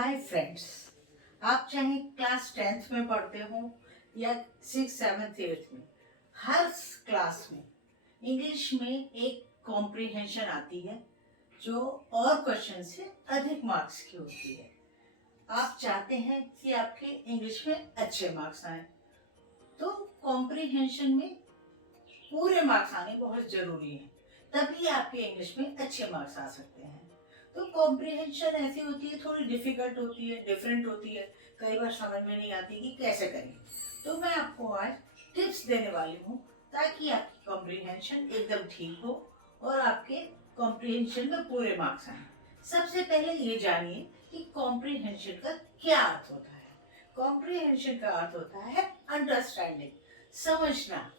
Hi friends, आप चाहे class 10th में पढ़ते हो या 6th 7th 8th में, हर क्लास में इंग्लिश में एक कॉम्प्रिहेंशन आती है जो और क्वेश्चन से अधिक मार्क्स की होती है। आप चाहते हैं कि आपके इंग्लिश में अच्छे मार्क्स आए, तो कॉम्प्रिहेंशन में पूरे मार्क्स आने बहुत जरूरी है, तभी आपके इंग्लिश में अच्छे मार्क्स आ सकते हैं। तो कॉम्प्रिहेंशन ऐसी होती है, थोड़ी डिफिकल्ट होती है, डिफरेंट होती है, कई बार समझ में नहीं आती कि कैसे करें। तो मैं आपको आज टिप्स देने वाली हूँ ताकि आपकी कॉम्प्रिहेंशन एकदम ठीक हो और आपके कॉम्प्रिहेंशन में पूरे मार्क्स आए। सबसे पहले ये जानिए कि कॉम्प्रिहेंशन का क्या अर्थ होता है। कॉम्प्रिहेंशन का अर्थ होता है अंडरस्टैंडिंग, समझना।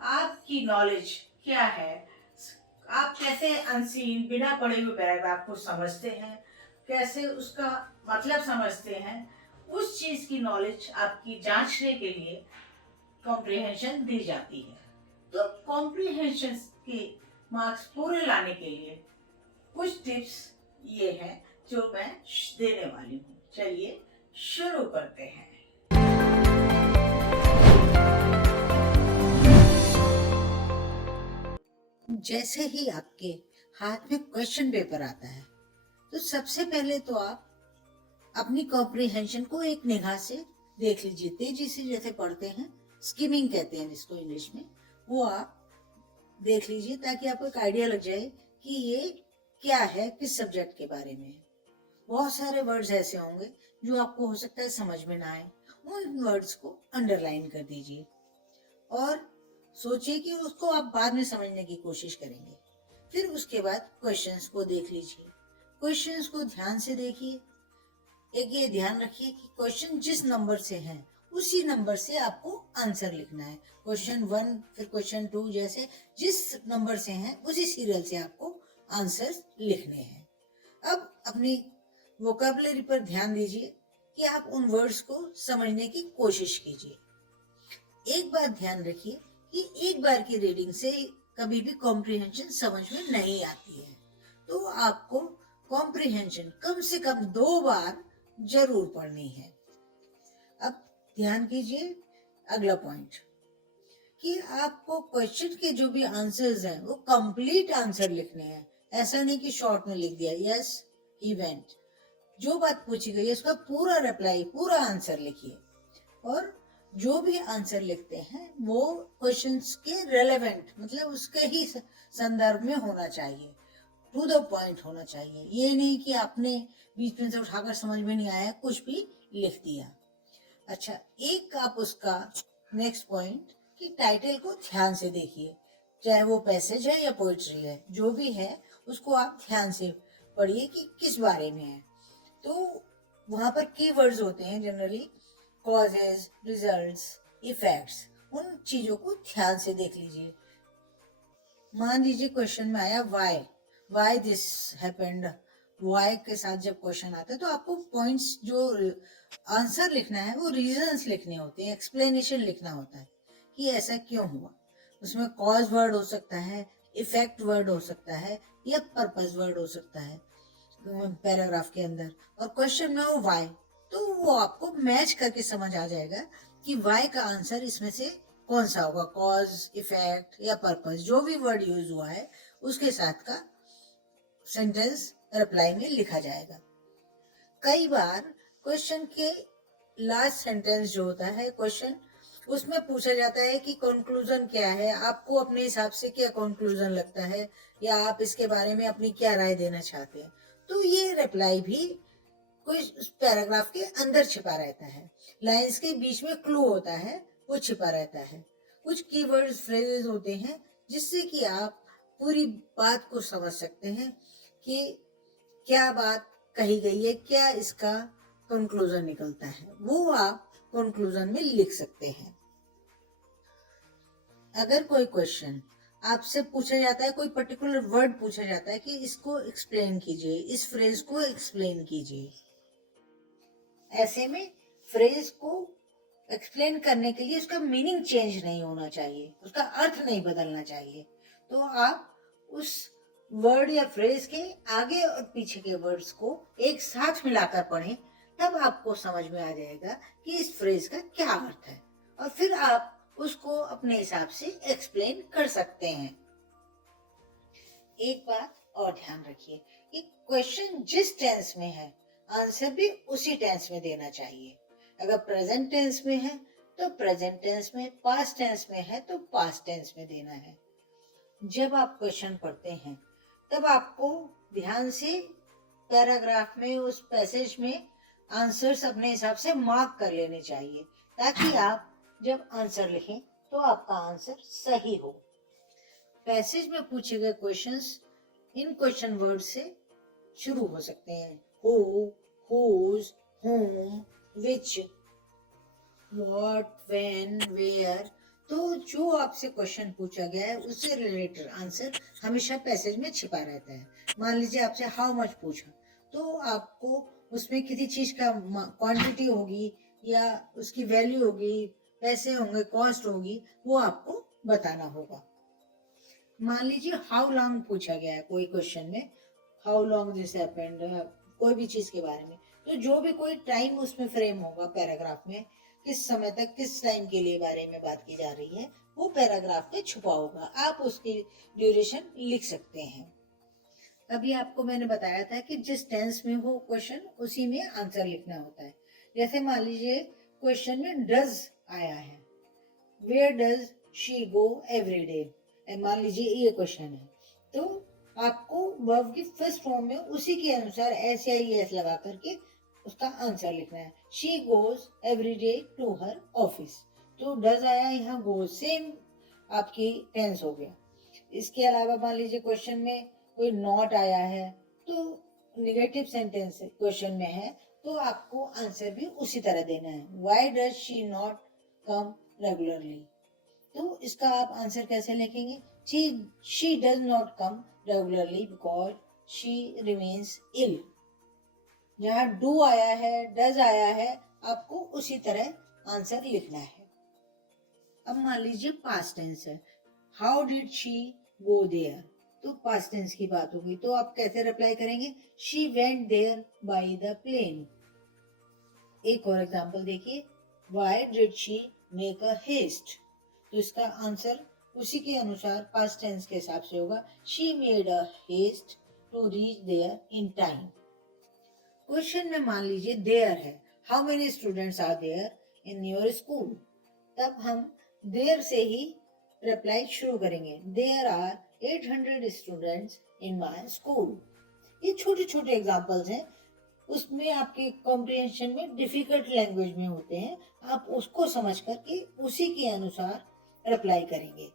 आपकी नॉलेज क्या है, आप कैसे अनसीन बिना पढ़े हुए पैराग्राफ को समझते हैं, कैसे उसका मतलब समझते हैं, उस चीज की नॉलेज आपकी जांचने के लिए कॉम्प्रिहेंशन दी जाती है। तो कॉम्प्रिहेंशन के मार्क्स पूरे लाने के लिए कुछ टिप्स ये हैं जो मैं देने वाली हूँ। चलिए शुरू करते हैं। जैसे ही आपके हाथ में क्वेश्चन पेपर आता है, तो सबसे पहले तो आप अपनी कॉम्प्रिहेंशन को एक निगाह से देख लीजिए। तेजी से जैसे पढ़ते हैं, स्किमिंग कहते हैं जिसको इंग्लिश में, वो आप देख लीजिए ताकि आपको एक आइडिया लग जाए कि ये क्या है, किस सब्जेक्ट के बारे में है। बहुत सारे वर्ड्स ऐसे होंगे जो आपको हो सकता है समझ में ना आए, उन वर्ड्स को अंडरलाइन कर दीजिए और सोचिए कि उसको आप बाद में समझने की कोशिश करेंगे। फिर उसके बाद क्वेश्चंस को देख लीजिए, क्वेश्चंस को ध्यान से देखिए। एक ये ध्यान रखिए कि क्वेश्चन जिस नंबर से है उसी नंबर से आपको आंसर लिखना है। क्वेश्चन 1 फिर क्वेश्चन 2, जैसे जिस नंबर से है उसी सीरियल से आपको आंसर लिखने हैं। अब अपनी वोकैबुलरी पर ध्यान दीजिए कि आप उन वर्ड्स को समझने की कोशिश कीजिए। एक बात ध्यान रखिए कि एक बार की रीडिंग से कभी भी कॉम्प्रिहेंशन समझ में नहीं आती है, तो आपको कॉम्प्रिहेंशन कम से कम 2 बार जरूर पढ़नी है। अब ध्यान कीजिए अगला पॉइंट कि आपको क्वेश्चन के जो भी आंसर्स हैं वो कंप्लीट आंसर लिखने हैं। ऐसा नहीं कि शॉर्ट में लिख दिया यस ही वेंट। जो बात पूछी गई है उसका पूरा रिप्लाई, पूरा आंसर लिखिए। और जो भी आंसर लिखते हैं वो क्वेश्चंस के रेलेवेंट, मतलब उसके ही संदर्भ में होना चाहिए, टू द पॉइंट होना चाहिए। ये नहीं कि आपने बीच में से उठाकर समझ में नहीं आया कुछ भी लिख दिया। अच्छा, एक आप उसका नेक्स्ट पॉइंट कि टाइटल को ध्यान से देखिए, चाहे वो पैसेज है या पोइट्री है, जो भी है उसको आप ध्यान से पढ़िए कि किस बारे में है। तो वहां पर कीवर्ड्स होते हैं जनरली, कॉजेज, रिजल्ट्स, इफेक्ट्स, उन चीजों को ध्यान से देख लीजिए। मान लीजिए क्वेश्चन में आया वाई दिस हैपेंड। वाई के साथ जब क्वेश्चन आता है तो आपको पॉइंट्स, जो आंसर लिखना है वो रीजंस लिखने होते हैं, एक्सप्लेनेशन लिखना होता है कि ऐसा क्यों हुआ। उसमें कॉज वर्ड हो सकता है, इफेक्ट वर्ड हो सकता है या पर्पस वर्ड हो सकता है पैराग्राफ के अंदर, और क्वेश्चन में वो वाई, तो वो आपको मैच करके समझ आ जाएगा कि वाई का आंसर इसमें से कौन सा होगा, कॉज, इफेक्ट या पर्पस, जो भी वर्ड यूज हुआ है उसके साथ का सेंटेंस रिप्लाई में लिखा जाएगा। कई बार क्वेश्चन के लास्ट सेंटेंस जो होता है क्वेश्चन, उसमें पूछा जाता है कि कंक्लूजन क्या है, आपको अपने हिसाब से क्या कंक्लूजन लगता है या आप इसके बारे में अपनी क्या राय देना चाहते हैं। तो ये रिप्लाई भी कोई पैराग्राफ के अंदर छिपा रहता है, लाइंस के बीच में क्लू होता है, वो छिपा रहता है। कुछ कीवर्ड्स, फ्रेजेस होते हैं जिससे कि आप पूरी बात को समझ सकते हैं कि क्या बात कही गई है, क्या इसका कंक्लूजन निकलता है, वो आप कंक्लूजन में लिख सकते हैं। अगर कोई क्वेश्चन आपसे पूछा जाता है, कोई पर्टिकुलर वर्ड पूछा जाता है कि इसको एक्सप्लेन कीजिए, इस फ्रेज को एक्सप्लेन कीजिए, ऐसे में फ्रेज को एक्सप्लेन करने के लिए उसका मीनिंग चेंज नहीं होना चाहिए, उसका अर्थ नहीं बदलना चाहिए। तो आप उस वर्ड या फ्रेज के आगे और पीछे के वर्ड्स को एक साथ मिलाकर पढ़ें, तब आपको समझ में आ जाएगा कि इस फ्रेज का क्या अर्थ है, और फिर आप उसको अपने हिसाब से एक्सप्लेन कर सकते हैं। एक बात और ध्यान रखिए कि क्वेश्चन जिस टेंस में है, आंसर भी उसी टेंस में देना चाहिए। अगर प्रेजेंट टेंस में है तो प्रेजेंट टेंस में, पास्ट टेंस में है तो पास्ट टेंस में देना है। जब आप क्वेश्चन पढ़ते हैं तब आपको ध्यान से पैराग्राफ में, उस पैसेज में आंसर्स अपने हिसाब से मार्क कर लेने चाहिए, ताकि आप जब आंसर लिखें तो आपका आंसर सही हो। पैसेज में पूछे गए क्वेश्चंस इन क्वेश्चन वर्ड से शुरू हो सकते हैं। Who, whose, whom, which, what, when, where। तो जो आपसे क्वेश्चन पूछा गया है उससे रिलेटेड आंसर हमेशा पैसेज में छिपा रहता है। मान लीजिए आपसे हाउ मच पूछा, तो आपको उसमें किसी चीज का क्वांटिटी होगी या उसकी वैल्यू होगी, पैसे होंगे, कॉस्ट होगी, वो आपको बताना होगा। मान लीजिए हाउ लॉन्ग पूछा गया है कोई क्वेश्चन में, हाउ लॉन्ग दिस हैपेंड, कोई भी चीज के बारे में, तो जो भी कोई टाइम उसमें फ्रेम होगा पैराग्राफ में, किस समय तक, किस टाइम के लिए बारे में बात की जा रही है, वो पैराग्राफ में छुपा होगा। आप उसकी ड्यूरेशन लिख सकते हैं। अभी आपको मैंने बताया था कि जिस टेंस में हो क्वेश्चन उसी में आंसर लिखना होता है। जैसे मान लीजिए क्वेश्चन में डज आया है, where does she go every day, मान लीजिए ये क्वेश्चन है, तो आपको वर्ब की फर्स्ट फॉर्म में उसी के अनुसार एस या एस लगा करके उसका आंसर लिखना है। She goes every day to her office, तो डज आया, यहाँ गोज सेम आपकी टेंस हो गया। इसके अलावा मान लीजिए क्वेश्चन में कोई नॉट आया है, तो निगेटिव सेंटेंस क्वेश्चन में है, तो आपको आंसर भी उसी तरह देना है। Why does she not come regularly, तो इसका आप आंसर कैसे लिखेंगे? she does not come regularly because she remains ill। यहाँ do आया है, does आया है, आपको उसी तरह आंसर लिखना है। अब मान लीजिए पास्ट टेंस है, how did she go there, तो पास्ट टेंस की बात होगी, तो आप कैसे रिप्लाई करेंगे? she went there by the plane। एक और एग्जांपल देखिए, why did she make a haste, तो इसका आंसर उसी के अनुसार पास्ट टेंस के हिसाब से होगा, she made a haste to reach there in time। Question में मान लीजिए देयर है, how many students are there in your school, तब हम देयर से ही रिप्लाई शुरू करेंगे, there are 800 students in my school. ये छोटे छोटे एग्जांपल्स हैं, उसमें आपके कॉम्प्रिहेंशन में डिफिकल्ट लैंग्वेज में होते हैं, आप उसको समझ करके उसी के अनुसार रिप्लाई करेंगे।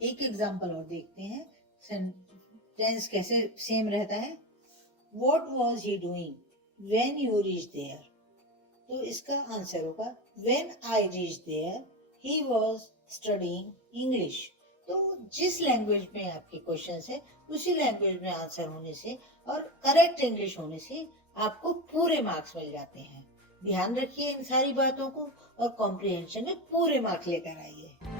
एक एग्जांपल और देखते हैं, सेंटेंस कैसे सेम रहता है। What was he doing when you reached there, तो इसका आंसर होगा when I reached there he was studying English। तो जिस लैंग्वेज में आपके क्वेश्चन है उसी लैंग्वेज में आंसर होने से और करेक्ट इंग्लिश होने से आपको पूरे मार्क्स मिल जाते हैं। ध्यान रखिए इन सारी बातों को और कॉम्प्रिहेंशन में पूरे मार्क्स लेकर आइए।